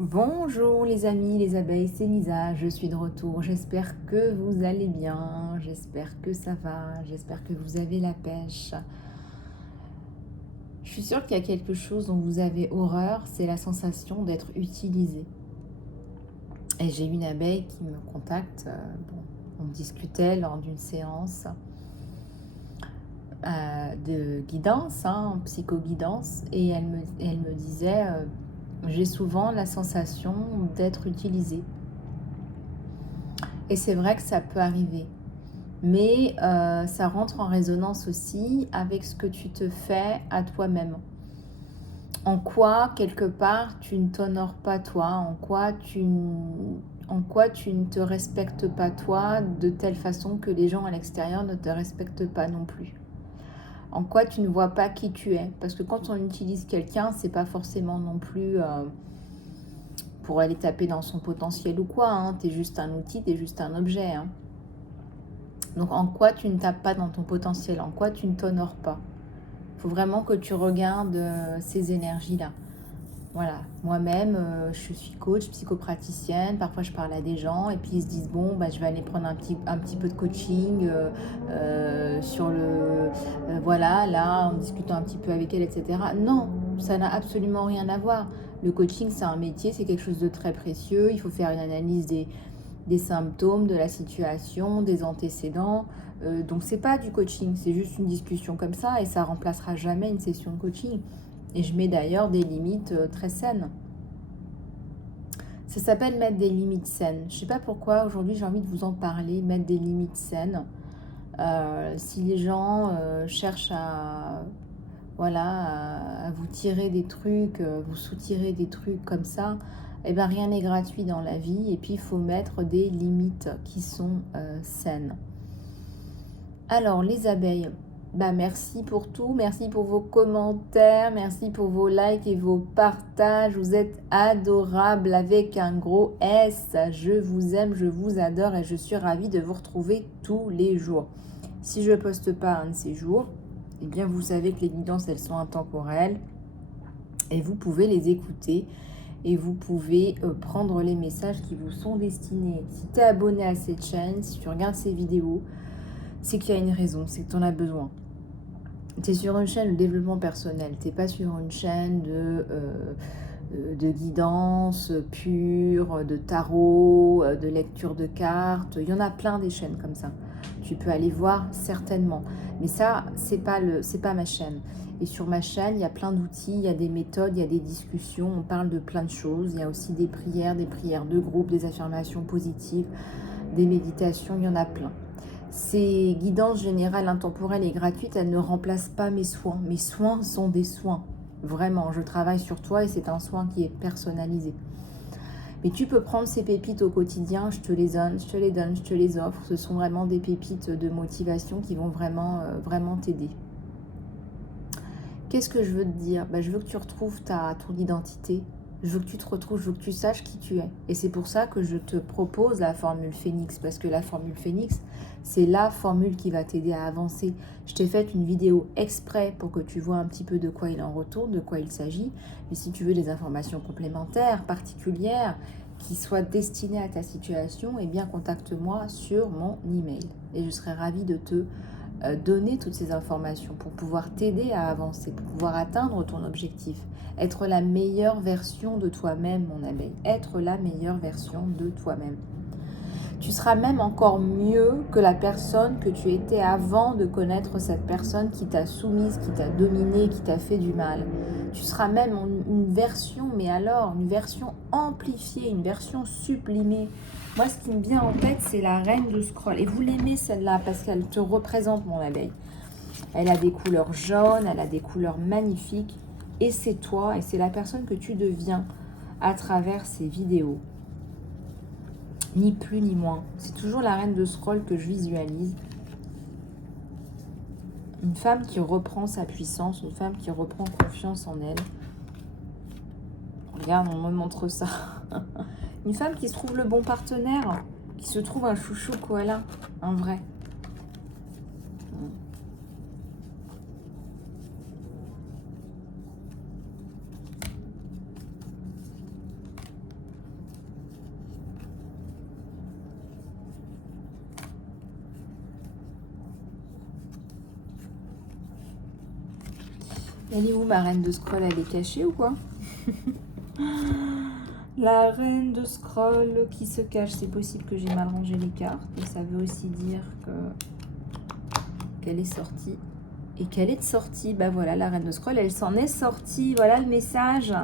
Bonjour les amis, les abeilles, c'est Lisa, je suis de retour. J'espère que vous allez bien, j'espère que ça va, j'espère que vous avez la pêche. Je suis sûre qu'il y a quelque chose dont vous avez horreur, c'est la sensation d'être utilisé. Et j'ai une abeille qui me contacte, on discutait lors d'une séance de guidance, en psychoguidance, et elle me disait, j'ai souvent la sensation d'être utilisée. Et c'est vrai que ça peut arriver. Mais ça rentre en résonance aussi avec ce que tu te fais à toi-même. En quoi, quelque part, tu ne t'honores pas toi, en quoi tu ne te respectes pas toi de telle façon que les gens à l'extérieur ne te respectent pas non plus. En quoi tu ne vois pas qui tu es. Parce que quand on utilise quelqu'un, c'est pas forcément non plus pour aller taper dans son potentiel ou quoi. Hein. Tu es juste un outil, tu es juste un objet. Hein. Donc en quoi tu ne tapes pas dans ton potentiel, en quoi tu ne t'honores pas. Il faut vraiment que tu regardes ces énergies-là. Voilà, moi-même, je suis coach, psychopraticienne, parfois je parle à des gens et puis ils se disent, bon, bah, je vais aller prendre un petit peu de coaching sur le... voilà, là, en discutant un petit peu avec elle, etc. Non, ça n'a absolument rien à voir. Le coaching, c'est un métier, c'est quelque chose de très précieux, il faut faire une analyse des symptômes, de la situation, des antécédents. Donc c'est pas du coaching, c'est juste une discussion comme ça et ça remplacera jamais une session de coaching. Et je mets d'ailleurs des limites très saines. Ça s'appelle mettre des limites saines. Je sais pas pourquoi aujourd'hui j'ai envie de vous en parler, mettre des limites saines. Si les gens cherchent à voilà, à vous tirer des trucs, vous soutirer des trucs comme ça, eh ben rien n'est gratuit dans la vie et puis il faut mettre des limites qui sont saines. Alors les abeilles, bah merci pour tout, merci pour vos commentaires, merci pour vos likes et vos partages, vous êtes adorables avec un gros S, je vous aime, je vous adore et je suis ravie de vous retrouver tous les jours. Si je poste pas un de ces jours, eh bien vous savez que les guidances elles sont intemporelles et vous pouvez les écouter et vous pouvez prendre les messages qui vous sont destinés. Si tu es abonné à cette chaîne, si tu regardes ces vidéos, c'est qu'il y a une raison, c'est que tu en as besoin. Tu es sur une chaîne de développement personnel, tu n'es pas sur une chaîne de guidance pure, de tarot, de lecture de cartes. Il y en a plein des chaînes comme ça. Tu peux aller voir certainement. Mais ça, c'est pas ma chaîne. Et sur ma chaîne, il y a plein d'outils, il y a des méthodes, il y a des discussions, on parle de plein de choses. Il y a aussi des prières de groupe, des affirmations positives, des méditations, il y en a plein. Ces guidances générales, intemporelles et gratuites, elles ne remplacent pas mes soins. Mes soins sont des soins. Vraiment, je travaille sur toi et c'est un soin qui est personnalisé. Mais tu peux prendre ces pépites au quotidien, je te les donne, je te les offre. Ce sont vraiment des pépites de motivation qui vont vraiment t'aider. Qu'est-ce que je veux te dire? Je veux que tu retrouves ton identité. Je veux que tu te retrouves, je veux que tu saches qui tu es. Et c'est pour ça que je te propose la formule Phoenix. Parce que la formule Phoenix, c'est la formule qui va t'aider à avancer. Je t'ai fait une vidéo exprès pour que tu vois un petit peu de quoi il en retourne, de quoi il s'agit. Mais si tu veux des informations complémentaires, particulières, qui soient destinées à ta situation, eh bien contacte-moi sur mon email. Et je serai ravie de te donner toutes ces informations pour pouvoir t'aider à avancer, pour pouvoir atteindre ton objectif. Être la meilleure version de toi-même, mon abeille. Être la meilleure version de toi-même. Tu seras même encore mieux que la personne que tu étais avant de connaître cette personne qui t'a soumise, qui t'a dominée, qui t'a fait du mal. Tu seras même une version, mais alors, une version amplifiée, une version sublimée. Moi, ce qui me vient en tête, c'est la reine de scroll. Et vous l'aimez celle-là parce qu'elle te représente, mon abeille. Elle a des couleurs jaunes, elle a des couleurs magnifiques. Et c'est toi, et c'est la personne que tu deviens à travers ces vidéos. Ni plus ni moins. C'est toujours la reine de scroll que je visualise. Une femme qui reprend sa puissance, une femme qui reprend confiance en elle. Regarde, on me montre ça. Une femme qui se trouve le bon partenaire, qui se trouve un chouchou koala, un vrai. Elle est où ma reine de scroll? Elle est cachée ou quoi? La reine de scroll qui se cache. C'est possible que j'ai mal rangé les cartes. Et ça veut aussi dire qu'elle est sortie. Et qu'elle est de sortie. Bah voilà, la reine de scroll, elle s'en est sortie. Voilà le message.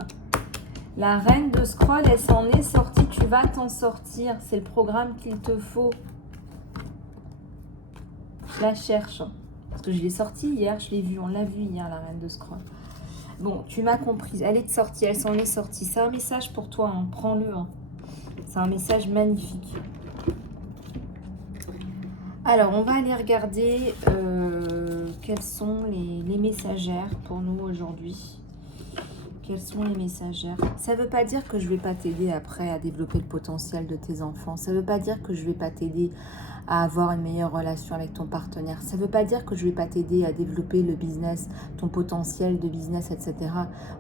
La reine de scroll, elle s'en est sortie. Tu vas t'en sortir. C'est le programme qu'il te faut. Je la cherche. Parce que je l'ai sortie hier. Je l'ai vue. On l'a vue hier, la reine de scroll. Bon, tu m'as comprise. Elle est de sortie. Elle s'en est sortie. C'est un message pour toi. Hein. Prends-le. Hein. C'est un message magnifique. Alors, on va aller regarder quelles sont les messagères pour nous aujourd'hui. Quelles sont les messagères? Ça ne veut pas dire que je ne vais pas t'aider après à développer le potentiel de tes enfants. Ça ne veut pas dire que je ne vais pas t'aider à avoir une meilleure relation avec ton partenaire. Ça ne veut pas dire que je ne vais pas t'aider à développer le business, ton potentiel de business, etc.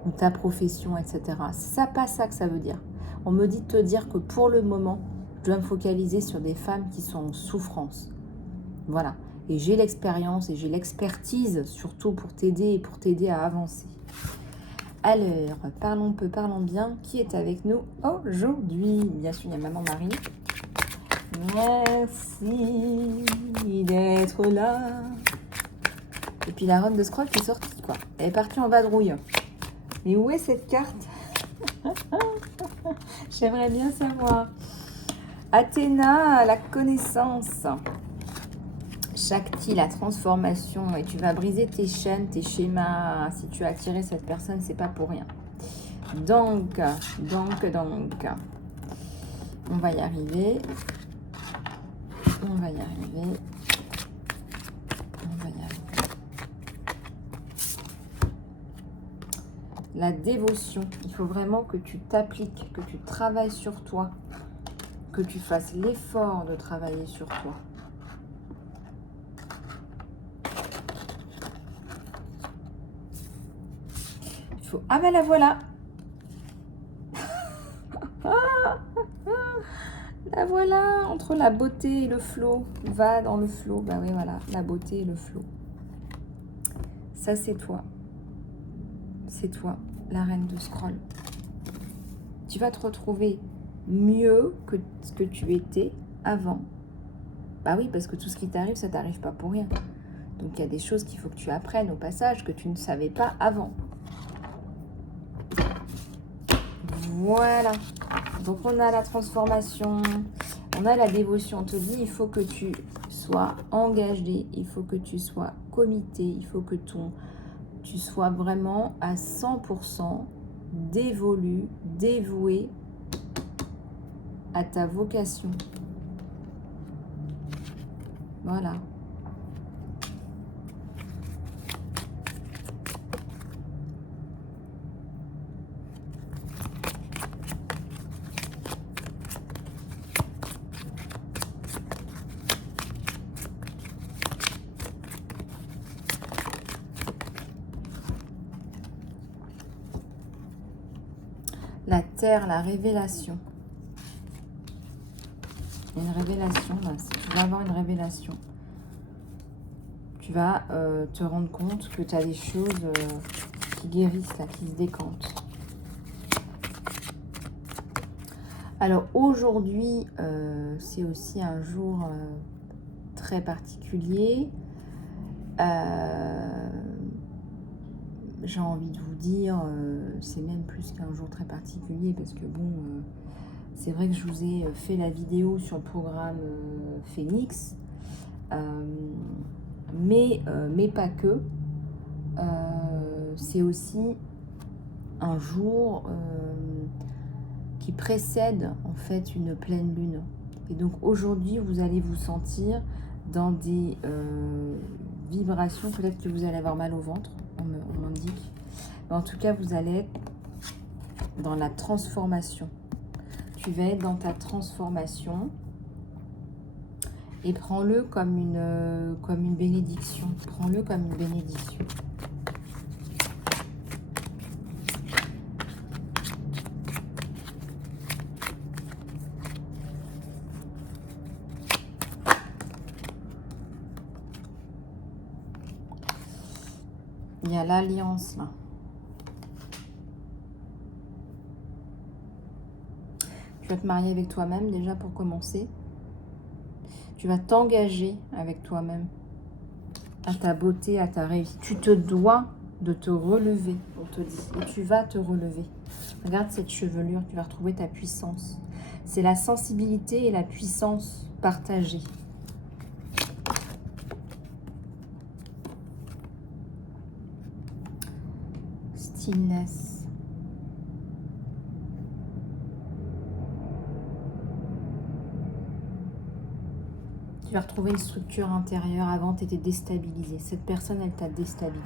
Ou ta profession, etc. C'est pas ça que ça veut dire. On me dit de te dire que pour le moment, je dois me focaliser sur des femmes qui sont en souffrance. Voilà. Et j'ai l'expérience et j'ai l'expertise surtout pour t'aider et pour t'aider à avancer. Alors, parlons peu, parlons bien. Qui est avec nous aujourd'hui? Bien sûr, il y a Maman Marie. Merci d'être là. Et puis la reine de scroll qui est sortie, quoi. Elle est partie en vadrouille. Mais où est cette carte? J'aimerais bien savoir. Athéna, la connaissance. Shakti, la transformation. Et tu vas briser tes chaînes, tes schémas. Si tu as attiré cette personne, c'est pas pour rien. Donc. On va y arriver. On va y arriver. La dévotion. Il faut vraiment que tu t'appliques, que tu travailles sur toi. Que tu fasses l'effort de travailler sur toi. Ah ben la voilà. La voilà, entre la beauté et le flot. Va dans le flot. Bah oui, voilà, la beauté et le flot. Ça, c'est toi. C'est toi, la reine de scroll. Tu vas te retrouver mieux que ce que tu étais avant. Bah oui, parce que tout ce qui t'arrive, ça t'arrive pas pour rien. Donc, il y a des choses qu'il faut que tu apprennes au passage que tu ne savais pas avant. Voilà. Donc, on a la transformation, on a la dévotion. On te dit, il faut que tu sois engagé, il faut que tu sois comité, il faut que tu sois vraiment à 100% dévolu, dévoué à ta vocation. Voilà. La terre, la révélation. Une révélation, là, tu vas avoir une révélation. Tu vas te rendre compte que tu as des choses qui guérissent, là, qui se décantent. Alors aujourd'hui, c'est aussi un jour très particulier. J'ai envie de vous dire, c'est même plus qu'un jour très particulier parce que bon, c'est vrai que je vous ai fait la vidéo sur le programme Phoenix, mais pas que. C'est aussi un jour qui précède en fait une pleine lune. Et donc aujourd'hui, vous allez vous sentir dans des vibrations, peut-être que vous allez avoir mal au ventre, on m'indique. Mais en tout cas, vous allez être dans la transformation. Tu vas être dans ta transformation et prends-le comme une bénédiction. Prends-le comme une bénédiction. Il y a l'alliance là. vas te marier avec toi-même déjà pour commencer. Tu vas t'engager avec toi-même, à ta beauté, à ta réussite. Tu te dois de te relever, on te dit. Et tu vas te relever. Regarde cette chevelure, tu vas retrouver ta puissance. C'est la sensibilité et la puissance partagée. Stillness. Tu vas retrouver une structure intérieure. Avant, tu étais déstabilisé. Cette personne, elle t'a déstabilisé.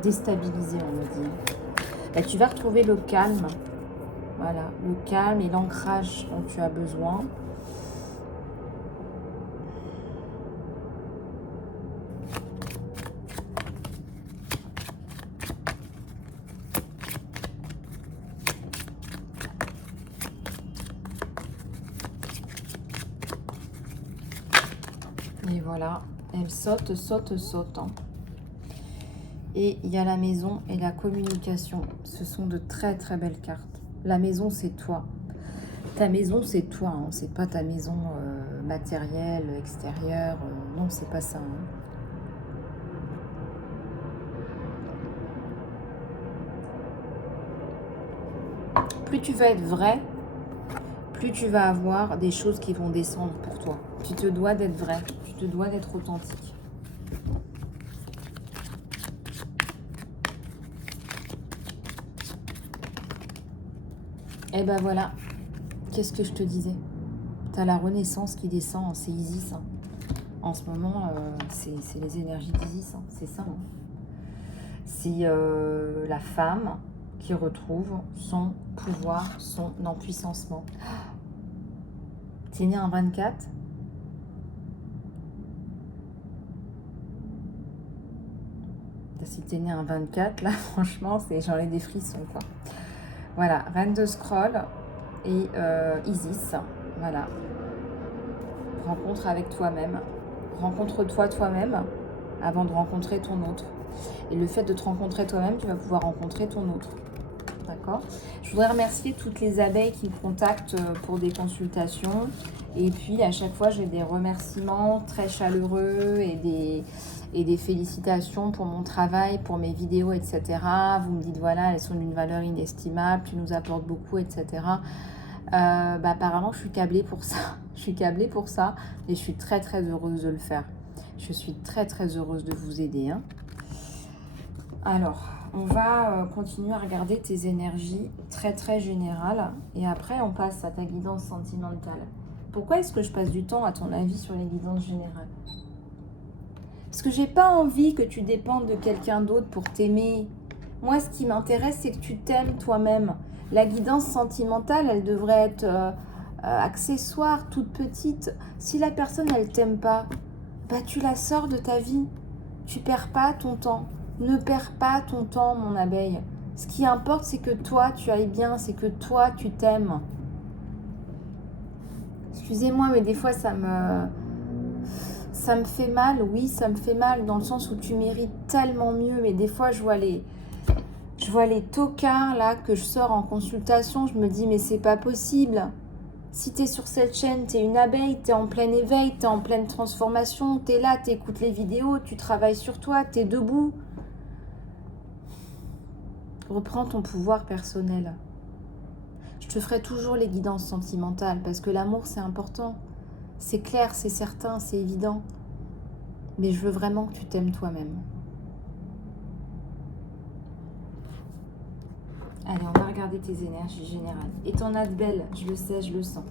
Déstabilisé, on me dit. Et tu vas retrouver le calme. Voilà, le calme et l'ancrage dont tu as besoin. Et voilà, elle saute, saute, saute. Et il y a la maison et la communication. Ce sont de très très belles cartes. La maison, c'est toi. Ta maison, c'est toi. Hein. C'est pas ta maison matérielle, extérieure. Non, c'est pas ça. Hein. Plus tu vas être vrai, plus tu vas avoir des choses qui vont descendre pour toi. Tu te dois d'être vrai. Tu te dois d'être authentique. Et ben voilà, qu'est-ce que je te disais? Tu as la renaissance qui descend, c'est Isis. Hein. En ce moment, c'est les énergies d'Isis, hein. C'est ça. Hein. C'est la femme qui retrouve son pouvoir, son empuissancement. Tu es né en 24. Si tu es né en 24, là, franchement, j'en ai des frissons, quoi. Voilà, Reine de Scroll et Isis. Voilà. Rencontre avec toi-même. Rencontre-toi toi-même avant de rencontrer ton autre. Et le fait de te rencontrer toi-même, tu vas pouvoir rencontrer ton autre. D'accord? Je voudrais remercier toutes les abeilles qui me contactent pour des consultations. Et puis, à chaque fois, j'ai des remerciements très chaleureux et des félicitations pour mon travail, pour mes vidéos, etc. Vous me dites, voilà, elles sont d'une valeur inestimable, tu nous apportes beaucoup, etc. Apparemment, je suis câblée pour ça. Je suis câblée pour ça et je suis très, très heureuse de le faire. Je suis très, très heureuse de vous aider. Hein. Alors, on va continuer à regarder tes énergies très, très générales. Et après, on passe à ta guidance sentimentale. Pourquoi est-ce que je passe du temps, à ton avis, sur les guidances générales? Parce que j'ai pas envie que tu dépendes de quelqu'un d'autre pour t'aimer. Moi, ce qui m'intéresse, c'est que tu t'aimes toi-même. La guidance sentimentale, elle devrait être accessoire, toute petite. Si la personne, elle t'aime pas, tu la sors de ta vie. Tu perds pas ton temps. Ne perds pas ton temps, mon abeille. Ce qui importe, c'est que toi, tu ailles bien. C'est que toi, tu t'aimes. Excusez-moi, mais des fois, ça me fait mal. Oui, ça me fait mal dans le sens où tu mérites tellement mieux. Mais des fois, je vois les tocards là que je sors en consultation. Je me dis, mais c'est pas possible. Si tu es sur cette chaîne, tu es une abeille, tu es en plein éveil, tu es en pleine transformation, tu es là, tu écoutes les vidéos, tu travailles sur toi, tu es debout. Reprends ton pouvoir personnel. Je te ferai toujours les guidances sentimentales parce que l'amour, c'est important. C'est clair, c'est certain, c'est évident. Mais je veux vraiment que tu t'aimes toi-même. Allez, on va regarder tes énergies générales. Et t'en as de belles, je le sais, je le sens.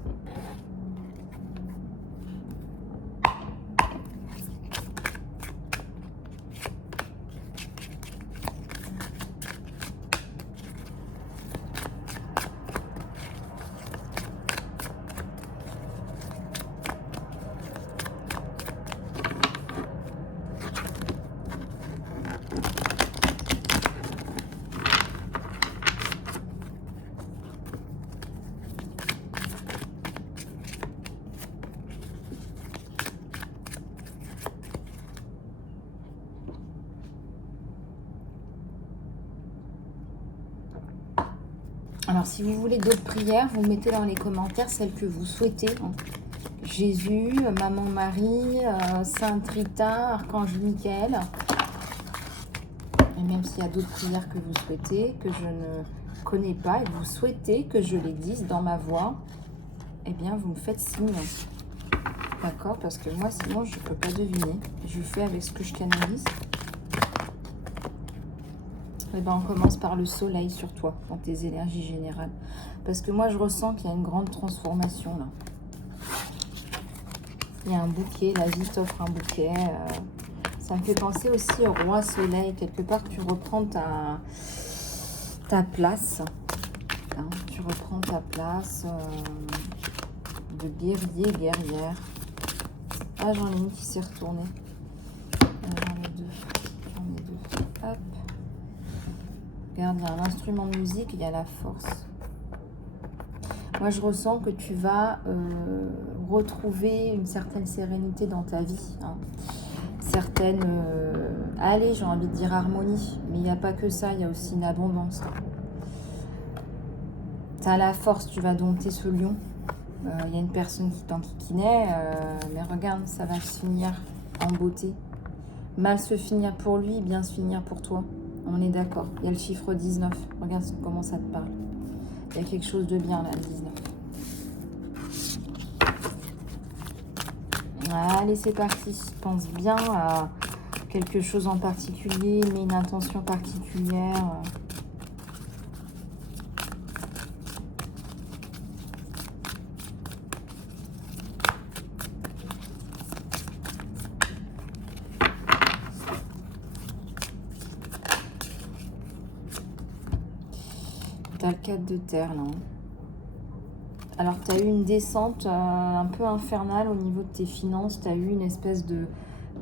Alors, si vous voulez d'autres prières, vous mettez dans les commentaires celles que vous souhaitez, hein. Jésus, Maman Marie, Sainte Rita, Archange Michael. Et même s'il y a d'autres prières que vous souhaitez, que je ne connais pas, et que vous souhaitez que je les dise dans ma voix, eh bien, vous me faites signe. D'accord? Parce que moi, sinon, je ne peux pas deviner. Je fais avec ce que je canalise. Eh bien, on commence par le soleil sur toi, dans tes énergies générales. Parce que moi, je ressens qu'il y a une grande transformation, là. Il y a un bouquet, la vie t'offre un bouquet. Ça me fait penser aussi au roi soleil. Quelque part, tu reprends ta place. Hein, tu reprends ta place de guerrier, guerrière. Ah, j'en ai une qui s'est retournée. J'en ai deux. J'en ai deux. Hop. Regarde, il y a un instrument de musique, il y a la force. Moi, je ressens que tu vas retrouver une certaine sérénité dans ta vie. Hein. Certaines, allez, j'ai envie de dire harmonie, mais il n'y a pas que ça, il y a aussi une abondance. Tu as la force, tu vas dompter ce lion. Il y a une personne qui t'enquiquinait, mais regarde, ça va se finir en beauté. Mal se finir pour lui, bien se finir pour toi. On est d'accord. Il y a le chiffre 19. Regarde comment ça te parle. Il y a quelque chose de bien là, le 19. Allez, c'est parti. Pense bien à quelque chose en particulier, mets une intention particulière. T'as le 4 de terre, là. Alors, tu as eu une descente un peu infernale au niveau de tes finances. Tu as eu une espèce de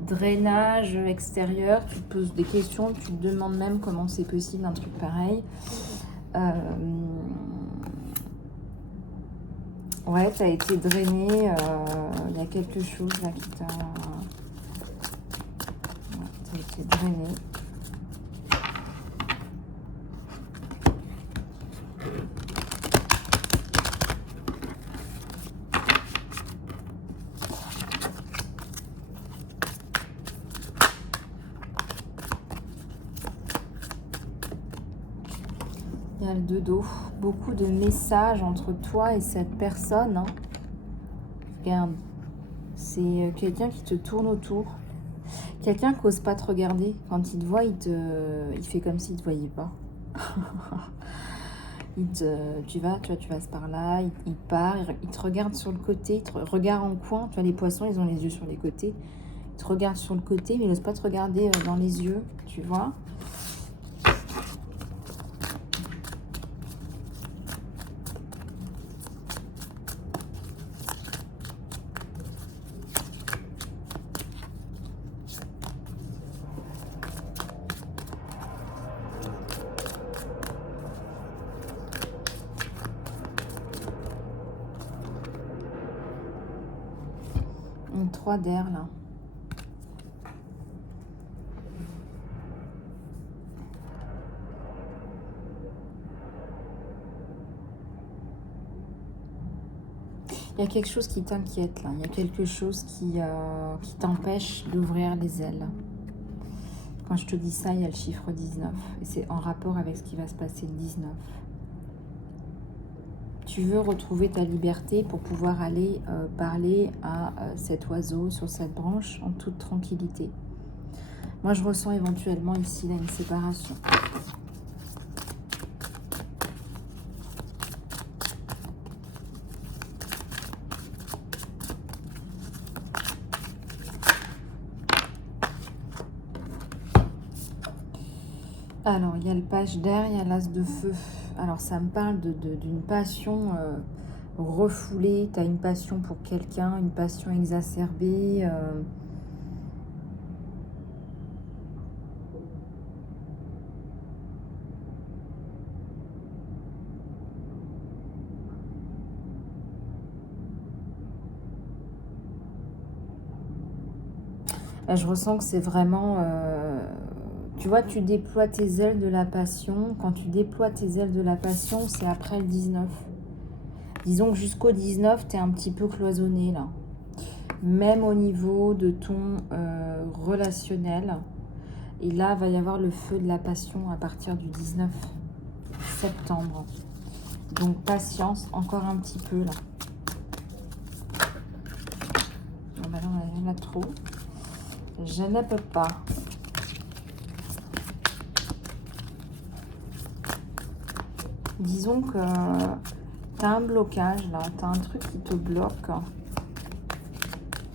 drainage extérieur. Tu te poses des questions. Tu te demandes même comment c'est possible, un truc pareil. Ouais, tu as été drainé. Il y a quelque chose là qui t'a... Ouais, tu as été drainé. Il y a le 2 d'eau. Beaucoup de messages entre toi et cette personne. Hein. Regarde. C'est quelqu'un qui te tourne autour. Quelqu'un qui n'ose pas te regarder. Quand il te voit, il fait comme s'il ne te voyait pas. Tu vas par là, il part, il te regarde sur le côté, il te regarde en coin. Tu vois, les poissons, ils ont les yeux sur les côtés. Il te regarde sur le côté, mais il n'ose pas te regarder dans les yeux, tu vois. Une 3 d'air, là. Il y a quelque chose qui t'inquiète, là. Il y a quelque chose qui t'empêche d'ouvrir les ailes. Quand je te dis ça, il y a le chiffre 19. Et c'est en rapport avec ce qui va se passer le 19. Tu veux retrouver ta liberté pour pouvoir aller parler à cet oiseau sur cette branche en toute tranquillité. Moi, je ressens éventuellement ici là, une séparation. Alors, il y a le page d'air, il y a l'as de feu. Alors, ça me parle d'une passion refoulée. Tu as une passion pour quelqu'un, une passion exacerbée. Là, je ressens que c'est vraiment... Tu vois, tu déploies tes ailes de la passion. Quand tu déploies tes ailes de la passion, c'est après le 19. Disons que jusqu'au 19, tu es un petit peu cloisonné là. Même au niveau de ton relationnel. Et là, va y avoir le feu de la passion à partir du 19 septembre. Donc, patience, encore un petit peu là. Bon, bah là, il y en a trop. Je ne peux pas. Disons que tu as un blocage là. Tu as un truc qui te bloque.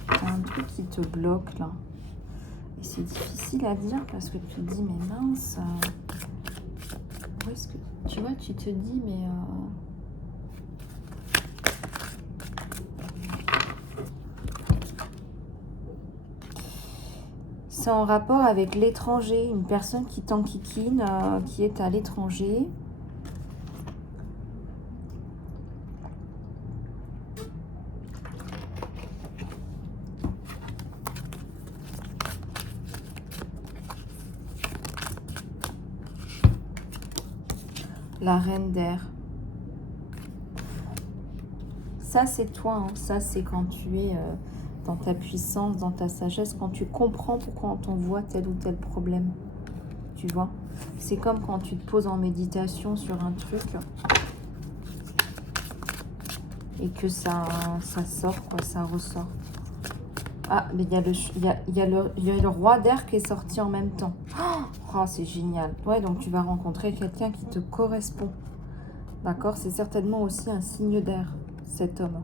Tu as un truc qui te bloque là. Et c'est difficile à dire parce que tu te dis, mais mince. Où est-ce que... Tu vois, tu te dis, mais... C'est en rapport avec l'étranger, une personne qui t'enquiquine, qui est à l'étranger. La reine d'air. Ça, c'est toi. Hein. Ça, c'est quand tu es dans ta puissance, dans ta sagesse, quand tu comprends pourquoi on t'envoie tel ou tel problème. Tu vois? C'est comme quand tu te poses en méditation sur un truc et que ça sort, quoi, ça ressort. Ah, mais il y a le roi d'air qui est sorti en même temps. Oh, c'est génial. Ouais, donc tu vas rencontrer quelqu'un qui te correspond. D'accord? C'est certainement aussi un signe d'air, cet homme.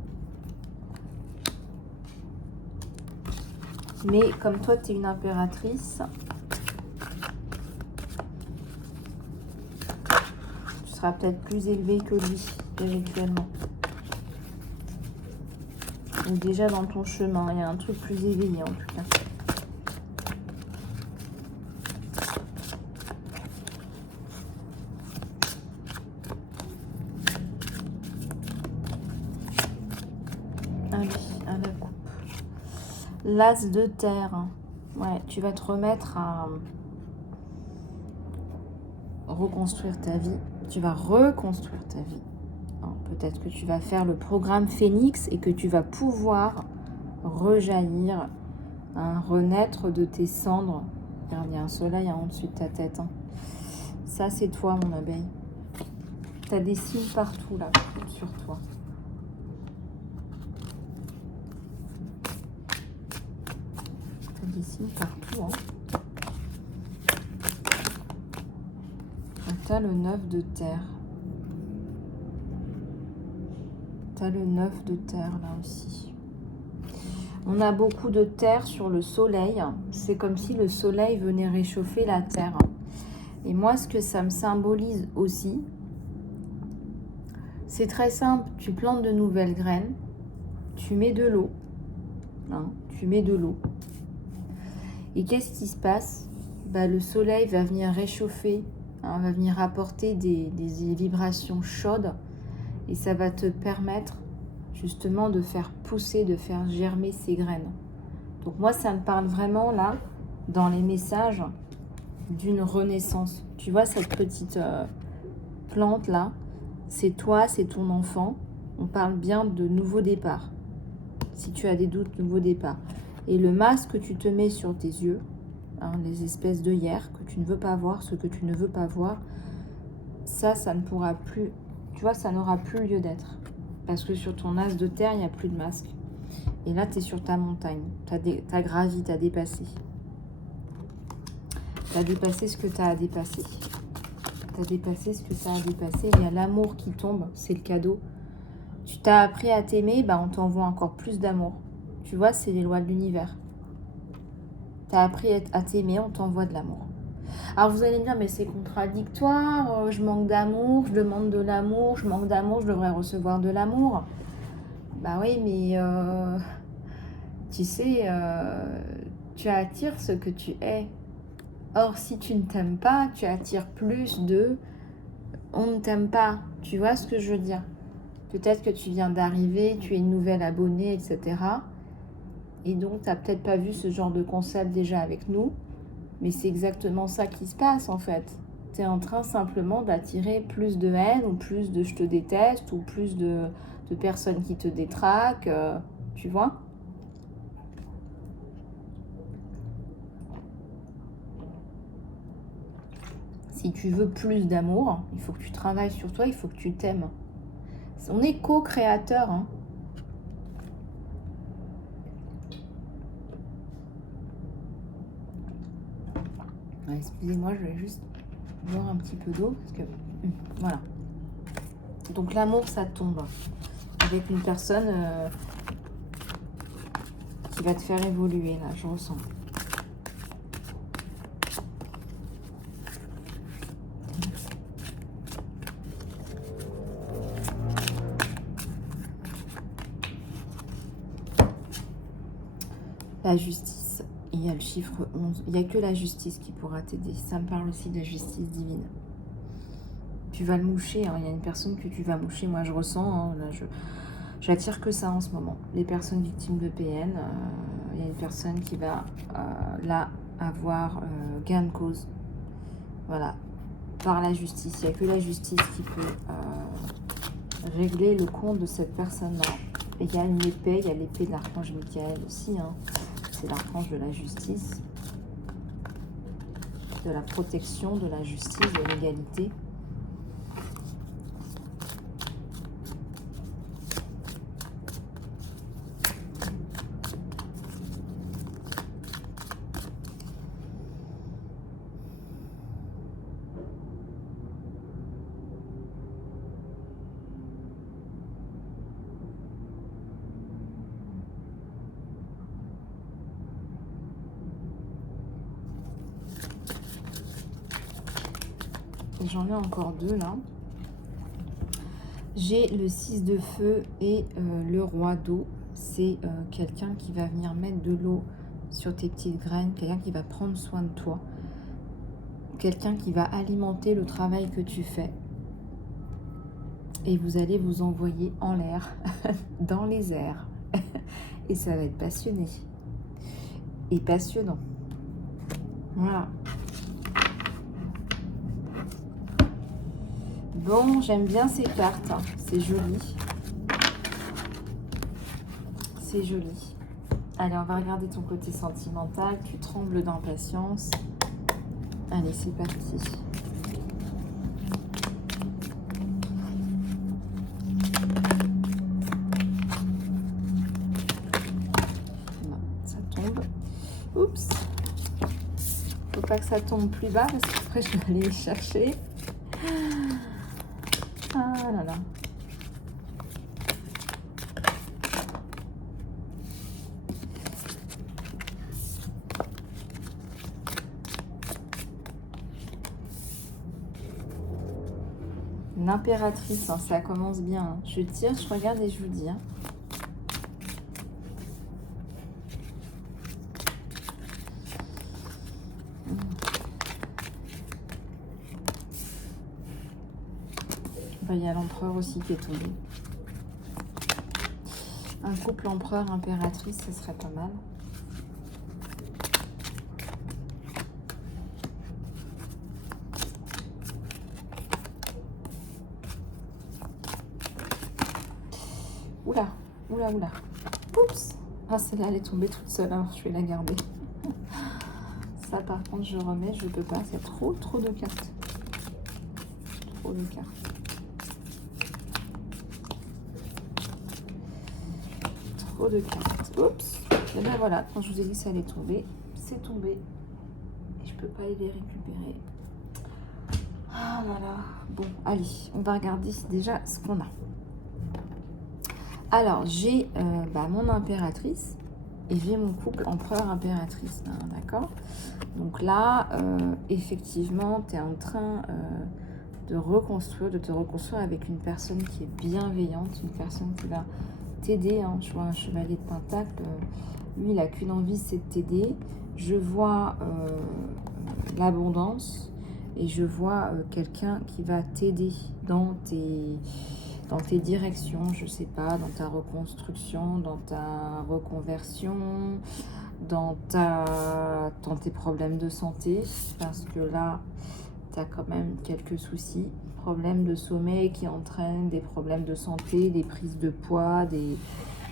Mais comme toi, tu es une impératrice, tu seras peut-être plus élevée que lui, spirituellement. Ou déjà dans ton chemin, il y a un truc plus éveillé en tout cas. Allez, à la coupe. L'as de terre. Ouais, tu vas te remettre à reconstruire ta vie. Tu vas reconstruire ta vie. Peut-être que tu vas faire le programme Phénix et que tu vas pouvoir rejaillir, hein, renaître de tes cendres. Regarde, il y a un soleil en dessus de ta tête. Hein. Ça, c'est toi, mon abeille. Tu as des signes partout, là, sur toi. Tu as des signes partout, hein. Tu as le 9 de terre. Tu as le 9 de terre, là aussi. On a beaucoup de terre sur le soleil. C'est comme si le soleil venait réchauffer la terre. Et moi, ce que ça me symbolise aussi, c'est très simple. Tu plantes de nouvelles graines, tu mets de l'eau. Hein, tu mets de l'eau. Et qu'est-ce qui se passe? Le soleil va venir réchauffer, hein, va venir apporter des vibrations chaudes. Et ça va te permettre justement de faire pousser, de faire germer ces graines. Donc moi, ça me parle vraiment là, dans les messages, d'une renaissance. Tu vois cette petite plante là, c'est toi, c'est ton enfant. On parle bien de nouveau départ. Si tu as des doutes, nouveau départ. Et le masque que tu te mets sur tes yeux, hein, les espèces d'œillères que tu ne veux pas voir, ce que tu ne veux pas voir, ça ne pourra plus, tu vois, ça n'aura plus lieu d'être. Parce que sur ton as de terre, il n'y a plus de masque. Et là, tu es sur ta montagne. Tu as gravi, tu as dépassé. Tu as dépassé ce que tu as à dépasser. Tu as dépassé ce que tu as à dépasser. Il y a l'amour qui tombe, c'est le cadeau. Tu t'as appris à t'aimer, on t'envoie encore plus d'amour. Tu vois, c'est les lois de l'univers. Tu as appris à t'aimer, on t'envoie de l'amour. Alors vous allez me dire, mais c'est contradictoire, je manque d'amour, je demande de l'amour, je manque d'amour, je devrais recevoir de l'amour. Bah oui, mais tu sais, tu attires ce que tu es. Or, si tu ne t'aimes pas, tu attires plus de on ne t'aime pas. Tu vois ce que je veux dire? Peut-être que tu viens d'arriver, tu es une nouvelle abonnée, etc. Et donc, tu n'as peut-être pas vu ce genre de concept déjà avec nous. Mais c'est exactement ça qui se passe en fait. Tu es en train simplement d'attirer plus de haine ou plus de je te déteste ou plus de personnes qui te détraquent, tu vois. Si tu veux plus d'amour, il faut que tu travailles sur toi, il faut que tu t'aimes. On est co-créateur, hein. Ouais, excusez-moi, je vais juste boire un petit peu d'eau parce que voilà. Donc l'amour, ça tombe avec une personne qui va te faire évoluer là, je ressens. La justice, il y a le chiffre 11. Il n'y a que la justice qui pourra t'aider. Ça me parle aussi de la justice divine. Tu vas le moucher, hein. Il y a une personne que tu vas moucher. Moi, je ressens, hein, là, j'attire que ça en ce moment. Les personnes victimes de PN, il y a une personne qui va là avoir gain de cause. Voilà, par la justice. Il n'y a que la justice qui peut régler le compte de cette personne-là. Et il y a une épée, il y a l'épée de l'archange Michael aussi, hein. C'est l'archange de la justice, de la protection, de la justice, de l'égalité. J'en ai encore deux là. J'ai le 6 de feu et le roi d'eau. C'est quelqu'un qui va venir mettre de l'eau sur tes petites graines, quelqu'un qui va prendre soin de toi, quelqu'un qui va alimenter le travail que tu fais. Et vous allez vous envoyer en l'air, dans les airs. Et ça va être passionné. Et passionnant. Voilà. Bon, j'aime bien ces cartes. C'est joli. C'est joli. Allez, on va regarder ton côté sentimental. Tu trembles d'impatience. Allez, c'est parti. Non, ça tombe. Oups. Faut pas que ça tombe plus bas parce qu'après je vais aller les chercher. Ah là là. L'impératrice, hein, ça commence bien. Hein. Je tire, je regarde et je vous dis. Hein. Il y a l'empereur aussi qui est tombé. Un couple empereur-impératrice, ce serait pas mal. Oula, oula, oula. Oups. Ah, celle-là, elle est tombée toute seule, alors je vais la garder. Ça, par contre, je remets, je peux pas. C'est trop de cartes. Trop de cartes. Trop de cartes. Oups. Et bien voilà, quand je vous ai dit que ça allait tomber, c'est tombé. Et je peux pas les récupérer. Ah là là. Bon, allez, on va regarder déjà ce qu'on a. Alors, j'ai mon impératrice et j'ai mon couple empereur-impératrice, hein, d'accord? Donc là, effectivement, tu es en train de te reconstruire avec une personne qui est bienveillante, une personne qui va t'aider. Hein. Je vois un chevalier de pentacle, lui, il n'a qu'une envie, c'est de t'aider. Je vois l'abondance et je vois quelqu'un qui va t'aider dans tes directions, je sais pas, dans ta reconstruction, dans ta reconversion, dans tes problèmes de santé, parce que là, tu as quand même quelques soucis. Problèmes de sommeil qui entraînent des problèmes de santé, des prises de poids,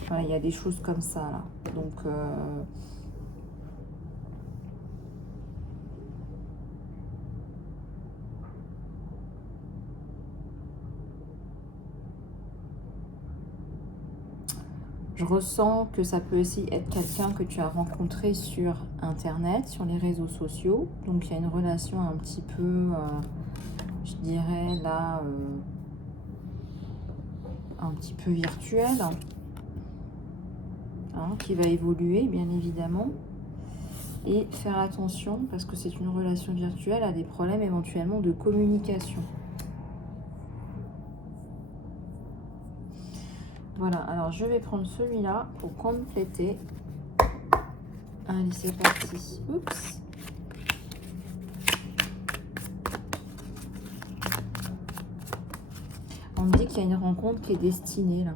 voilà, il y a des choses comme ça là. Donc, je ressens que ça peut aussi être quelqu'un que tu as rencontré sur Internet, sur les réseaux sociaux. Donc, il y a une relation un petit peu, je dirais là, un petit peu virtuelle, hein, qui va évoluer, bien évidemment. Et faire attention, parce que c'est une relation virtuelle, à des problèmes éventuellement de communication. Voilà, alors je vais prendre celui-là pour compléter. Allez, c'est parti. Oups. On me dit qu'il y a une rencontre qui est destinée, là.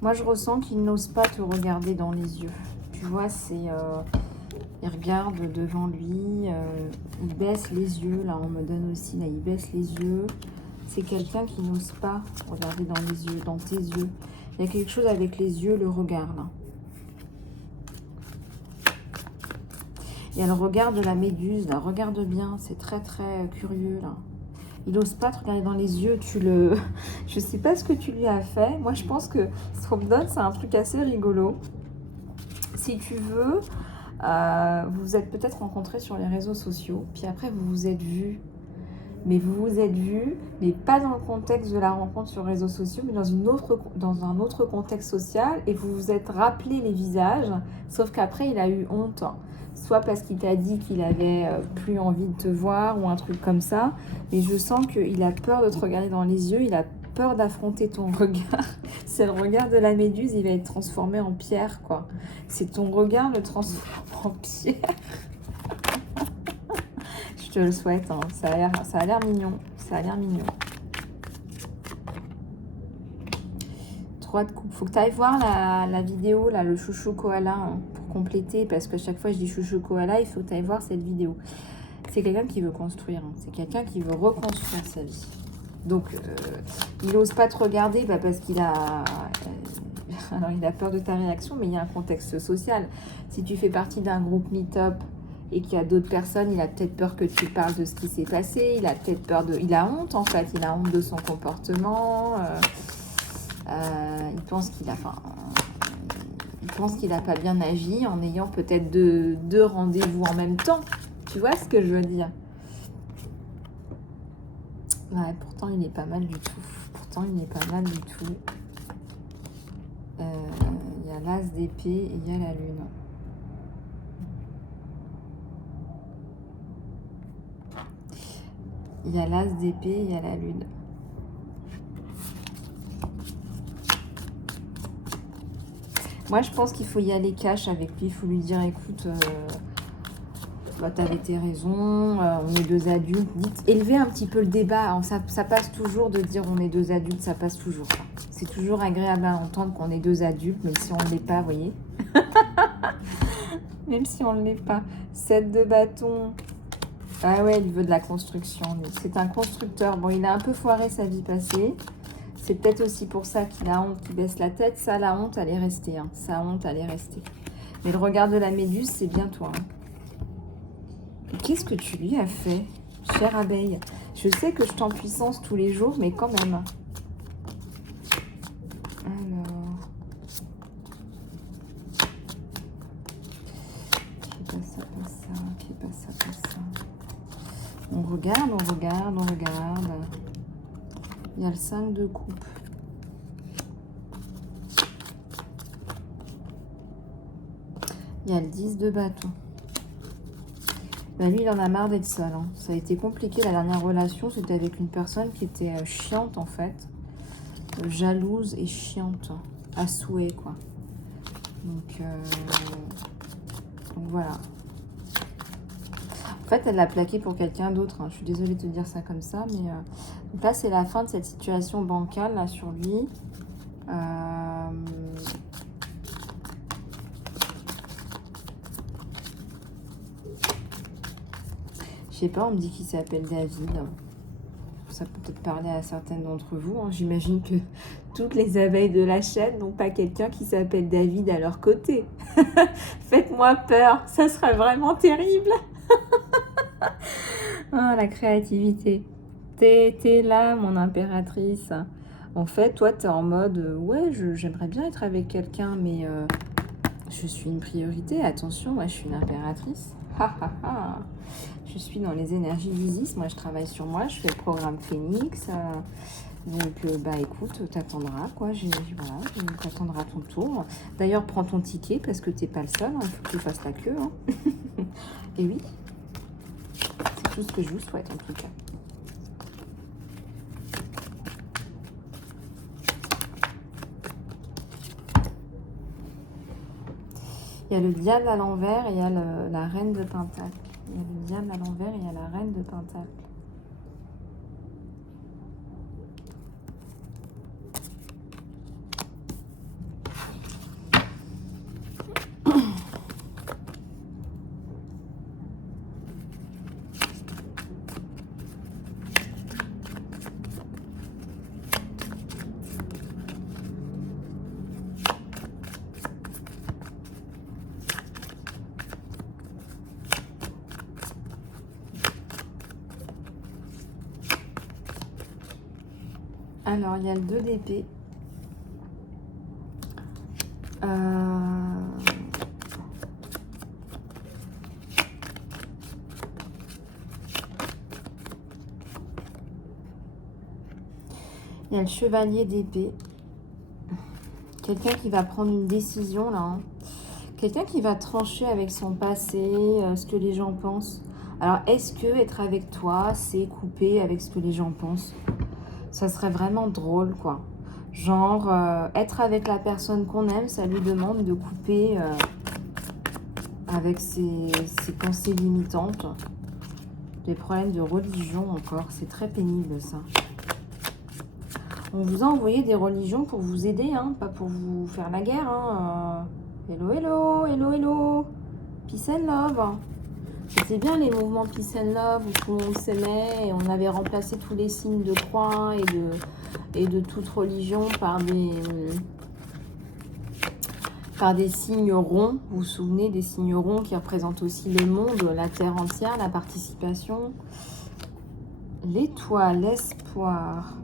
Moi, je ressens qu'il n'ose pas te regarder dans les yeux. Tu vois, c'est... il regarde devant lui, il baisse les yeux. Là, on me donne aussi, là, il baisse les yeux. C'est quelqu'un qui n'ose pas regarder dans les yeux, dans tes yeux. Il y a quelque chose avec les yeux, le regard, là. Il y a le regard de la méduse, là. Regarde bien, c'est très, très curieux, là. Il n'ose pas te regarder dans les yeux, je sais pas ce que tu lui as fait. Moi, je pense que ce qu'on me donne, c'est un truc assez rigolo. Si tu veux, vous vous êtes peut-être rencontrés sur les réseaux sociaux, puis après, vous vous êtes vus. Mais vous vous êtes vus, mais pas dans le contexte de la rencontre sur les réseaux sociaux, mais dans un autre contexte social, et vous vous êtes rappelé les visages, sauf qu'après, il a eu honte. Soit parce qu'il t'a dit qu'il avait plus envie de te voir ou un truc comme ça. Mais je sens qu'il a peur de te regarder dans les yeux. Il a peur d'affronter ton regard. C'est le regard de la méduse. Il va être transformé en pierre, quoi. C'est ton regard le transforme en pierre. Je te le souhaite. Hein. Ça a l'air mignon. Ça a l'air mignon. 3 de coupe. Faut que tu ailles voir la vidéo, là, le chouchou koala, hein, pour compléter, parce que chaque fois je dis chouchou koala, il faut que tu ailles voir cette vidéo. C'est quelqu'un qui veut construire, hein. C'est quelqu'un qui veut reconstruire sa vie. Donc, il n'ose pas te regarder parce qu'il a... alors, il a peur de ta réaction, mais il y a un contexte social. Si tu fais partie d'un groupe meet-up et qu'il y a d'autres personnes, il a peut-être peur que tu parles de ce qui s'est passé. Il a peut-être peur de... Il a honte, en fait. Il a honte de son comportement. Il pense qu'il a... Enfin, il pense qu'il n'a pas bien agi en ayant peut-être deux rendez-vous en même temps. Tu vois ce que je veux dire? Ouais, pourtant, il n'est pas mal du tout. Pourtant, il n'est pas mal du tout. Il y a l'as d'épée et il y a la lune. Il y a l'as d'épée et il y a la lune. Moi, je pense qu'il faut y aller cash avec lui. Il faut lui dire, écoute, t'avais tes raisons, on est deux adultes. Dites, élevez un petit peu le débat. Alors, ça passe toujours de dire on est deux adultes, ça passe toujours. C'est toujours agréable à entendre qu'on est deux adultes, même si on ne l'est pas, vous voyez. Même si on ne l'est pas. 7 de bâton. Ah ouais, il veut de la construction. C'est un constructeur. Bon, il a un peu foiré sa vie passée. C'est peut-être aussi pour ça qu'il a honte, qu'il baisse la tête. Ça, la honte, elle est restée. Hein. Sa honte, elle est restée. Mais le regard de la méduse, c'est bien toi. Hein. Qu'est-ce que tu lui as fait, chère abeille? Je sais que je t'empuissance tous les jours, mais quand même. Alors... Qui passe ça, pas ça. Qui passe ça, pas ça. On regarde, on regarde, on regarde. Il y a le 5 de coupe. Il y a le 10 de bâton. Ben, lui, il en a marre d'être seul. Hein. Ça a été compliqué, la dernière relation. C'était avec une personne qui était chiante, en fait. Jalouse et chiante. À souhait, quoi. Donc voilà. En fait, elle l'a plaqué pour quelqu'un d'autre. Hein. Je suis désolée de te dire ça comme ça. Mais donc là, c'est la fin de cette situation bancale, là, sur lui. Je sais pas, on me dit qu'il s'appelle David. Ça peut peut-être parler à certaines d'entre vous. Hein. J'imagine que toutes les abeilles de la chaîne n'ont pas quelqu'un qui s'appelle David à leur côté. Faites-moi peur, ça serait vraiment terrible. Oh, la créativité. T'es là, mon impératrice. En fait, toi, t'es en mode, ouais, j'aimerais bien être avec quelqu'un, mais je suis une priorité. Attention, moi, je suis une impératrice. Ha, ha, ha. Je suis dans les énergies d'Isis. Moi, je travaille sur moi. Je fais le programme Phoenix. Donc, bah, écoute, t'attendras, quoi. Voilà, t'attendras ton tour. D'ailleurs, prends ton ticket parce que t'es pas le seul. Il faut que tu fasses la queue. Hein. Et oui, c'est tout ce que je vous souhaite, en tout cas. Il y a le diable à l'envers et il y a la reine de Pentacle. Il y a le diable à l'envers et il y a la reine de Pentacle. Alors, il y a le 2 d'épée. Il y a le chevalier d'épée. Quelqu'un qui va prendre une décision, là. Hein. Quelqu'un qui va trancher avec son passé, ce que les gens pensent. Alors, est-ce que être avec toi, c'est couper avec ce que les gens pensent? Ça serait vraiment drôle, quoi. Genre, être avec la personne qu'on aime, ça lui demande de couper avec ses pensées limitantes. Des problèmes de religion encore, c'est très pénible, ça. On vous a envoyé des religions pour vous aider, hein, pas pour vous faire la guerre. Hein. Hello, hello, hello, hello. Peace and love. C'était bien les mouvements Peace and Love où tout le monde s'aimait et on avait remplacé tous les signes de croix et de toute religion par des signes ronds. Vous vous souvenez des signes ronds qui représentent aussi le monde, la terre entière, la participation. L'étoile, l'espoir.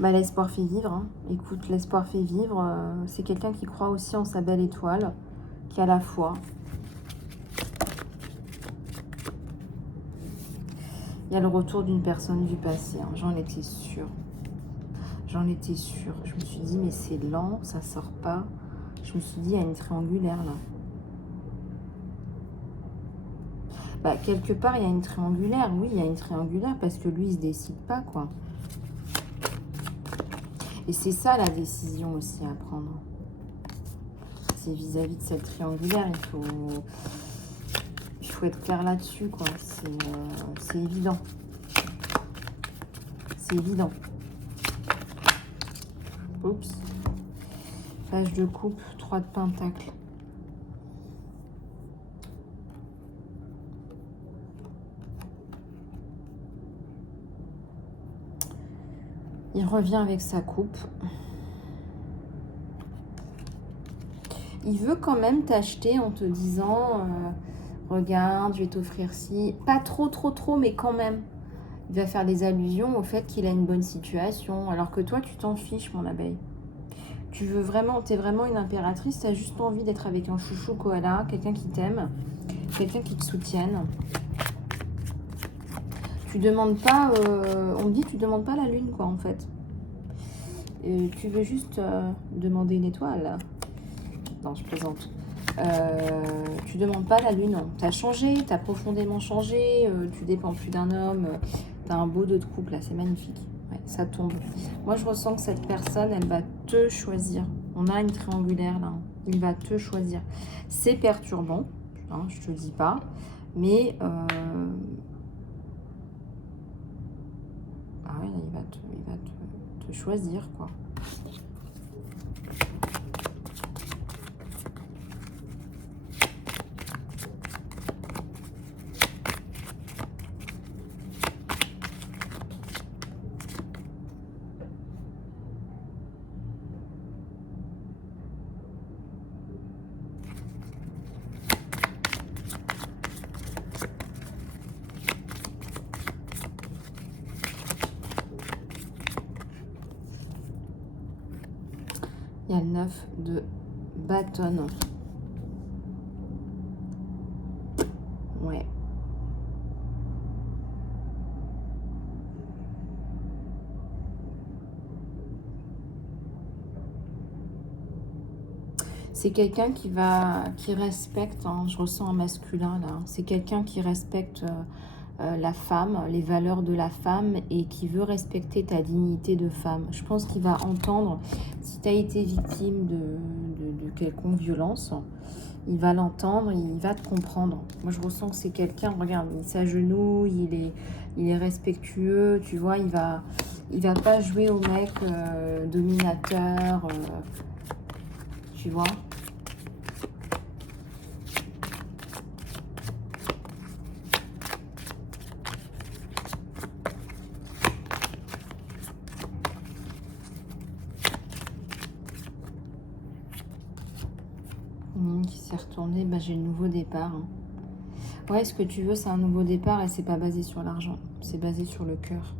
Bah, l'espoir fait vivre. Hein. Écoute, l'espoir fait vivre. C'est quelqu'un qui croit aussi en sa belle étoile, qui a la foi. Il y a le retour d'une personne du passé. Hein. J'en étais sûre. J'en étais sûre. Je me suis dit, mais c'est lent, ça sort pas. Je me suis dit, il y a une triangulaire là. Bah, quelque part, il y a une triangulaire. Oui, il y a une triangulaire parce que lui, il se décide pas, quoi. Et c'est ça la décision aussi à prendre. C'est vis-à-vis de cette triangulaire, il faut être clair là-dessus, quoi. C'est évident. C'est évident. Oups. Page de coupe, 3 de pentacle. Il revient avec sa coupe. Il veut quand même t'acheter en te disant regarde, je vais t'offrir ci. Pas trop, mais quand même. Il va faire des allusions au fait qu'il a une bonne situation. Alors que toi, tu t'en fiches, mon abeille. Tu veux vraiment, tu es vraiment une impératrice, tu as juste envie d'être avec un chouchou koala, quelqu'un qui t'aime, quelqu'un qui te soutienne. Tu demandes pas, on me dit tu demandes pas la lune quoi en fait. Tu veux juste demander une étoile. Non, je plaisante. Tu demandes pas la lune. Tu as changé, tu as profondément changé. Tu dépends plus d'un homme. Tu as un beau dos de couple là, c'est magnifique. Ouais, ça tombe. Moi, je ressens que cette personne, elle va te choisir. On a une triangulaire là. Il va te choisir. C'est perturbant, hein, je te dis pas. Mais ah ouais, là, il va te choisir quoi. Il y a le 9 de bâton. Ouais. C'est quelqu'un qui respecte, hein, je ressens un masculin là, c'est quelqu'un qui respecte la femme, les valeurs de la femme et qui veut respecter ta dignité de femme. Je pense qu'il va entendre, si tu as été victime de quelconque violence, il va l'entendre, il va te comprendre. Moi je ressens que c'est quelqu'un, regarde, il s'agenouille, il est respectueux, tu vois, il va pas jouer au mec dominateur, tu vois. Qui s'est retourné, bah, j'ai le nouveau départ. Hein. Ouais, ce que tu veux, c'est un nouveau départ et c'est pas basé sur l'argent. C'est basé sur le cœur.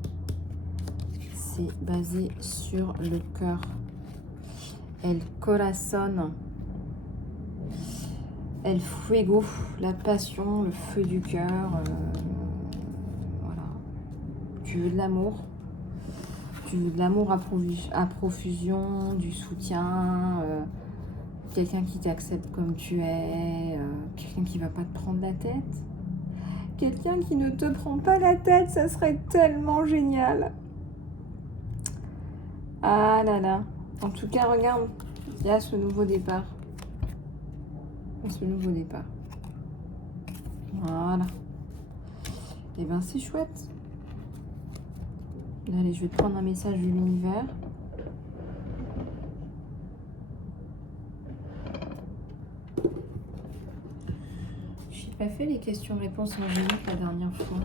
C'est basé sur le cœur. El corazón. El fuego, la passion, le feu du cœur. Voilà. Tu veux de l'amour. Tu veux de l'amour à profusion, du soutien. Quelqu'un qui t'accepte comme tu es, quelqu'un qui va pas te prendre la tête. Quelqu'un qui ne te prend pas la tête, ça serait tellement génial. Ah là là. En tout cas, regarde, il y a ce nouveau départ. Ce nouveau départ. Voilà. Et ben c'est chouette. Allez, je vais te prendre un message de l'univers. J'ai pas fait les questions-réponses angéliques la dernière fois.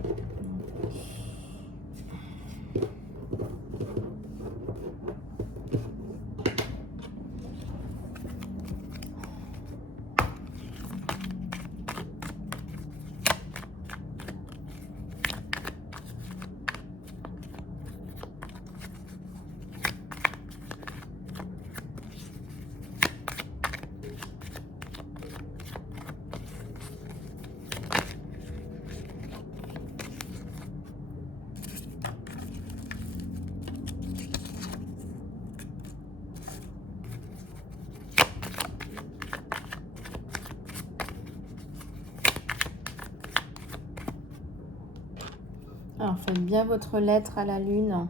Alors, faites bien votre lettre à la lune.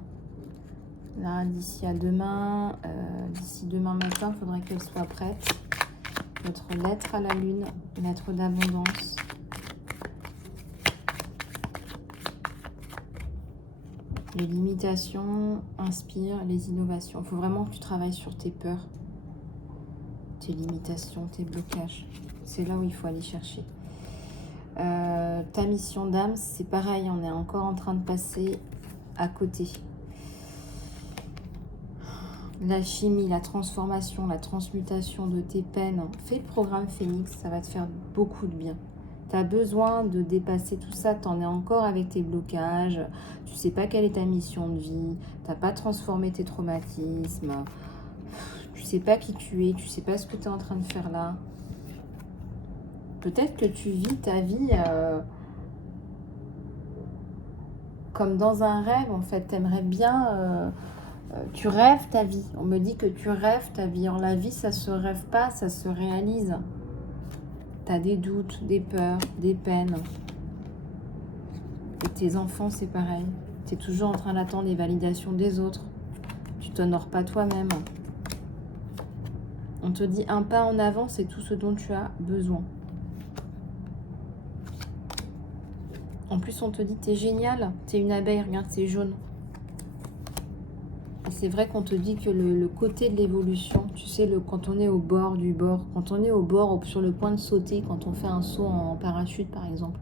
Là, d'ici à demain, d'ici demain matin, il faudrait qu'elle soit prête. Votre lettre à la lune, lettre d'abondance. Les limitations inspirent les innovations. Il faut vraiment que tu travailles sur tes peurs, tes limitations, tes blocages. C'est là où il faut aller chercher. Ta mission d'âme, c'est pareil, on est encore en train de passer à côté. La chimie, la transformation, la transmutation de tes peines. Fais le programme Phénix, ça va te faire beaucoup de bien. Tu as besoin de dépasser tout ça, tu en es encore avec tes blocages, tu sais pas quelle est ta mission de vie, tu n'as pas transformé tes traumatismes, tu sais pas qui tu es, tu sais pas ce que tu es en train de faire là. Peut-être que tu vis ta vie comme dans un rêve, en fait. T'aimerais bien... tu rêves ta vie. On me dit que tu rêves ta vie. En la vie, ça se rêve pas, ça se réalise. T'as des doutes, des peurs, des peines. Et tes enfants, c'est pareil. Tu es toujours en train d'attendre les validations des autres. Tu t'honores pas toi-même. On te dit un pas en avant, c'est tout ce dont tu as besoin. En plus, on te dit, t'es génial, t'es une abeille, regarde, c'est jaune. Et c'est vrai qu'on te dit que le côté de l'évolution, tu sais, quand on est au bord du bord, quand on est au bord, sur le point de sauter, quand on fait un saut en parachute, par exemple,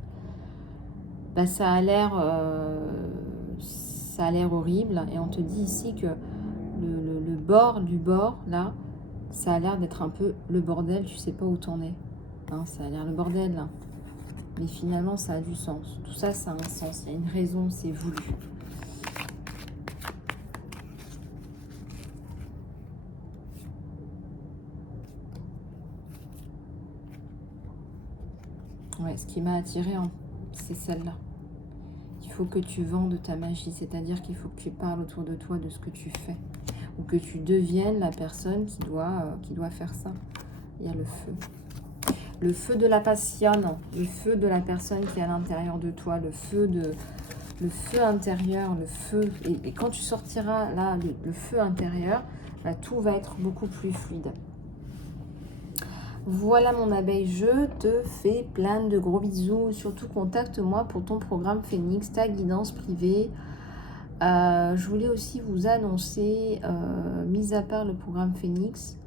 bah, ça a l'air horrible. Et on te dit ici que le bord du bord, là, ça a l'air d'être un peu le bordel, tu sais pas où t'en es. Hein, ça a l'air le bordel, là. Mais finalement, ça a du sens. Tout ça, ça a un sens. Il y a une raison, c'est voulu. Ouais, ce qui m'a attiré, c'est celle-là. Il faut que tu vendes ta magie, c'est-à-dire qu'il faut que tu parles autour de toi de ce que tu fais. Ou que tu deviennes la personne qui doit faire ça. Il y a le feu. Le feu de la passion, le feu de la personne qui est à l'intérieur de toi, le feu intérieur, le feu. Et quand tu sortiras là, le feu intérieur, bah, tout va être beaucoup plus fluide. Voilà mon abeille, je te fais plein de gros bisous. Surtout contacte-moi pour ton programme Phoenix, ta guidance privée. Je voulais aussi vous annoncer, mis à part le programme Phoenix,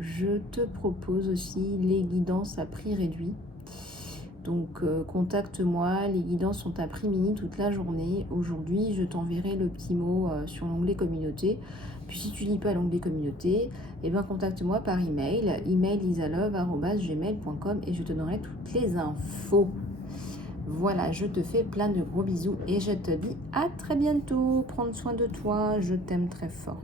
je te propose aussi les guidances à prix réduit. Donc contacte-moi, les guidances sont à prix mini toute la journée. Aujourd'hui, je t'enverrai le petit mot sur l'onglet communauté. Puis si tu lis pas l'onglet communauté, eh ben, contacte-moi par email, lisalove@gmail.com et je te donnerai toutes les infos. Voilà, je te fais plein de gros bisous et je te dis à très bientôt. Prends soin de toi, je t'aime très fort.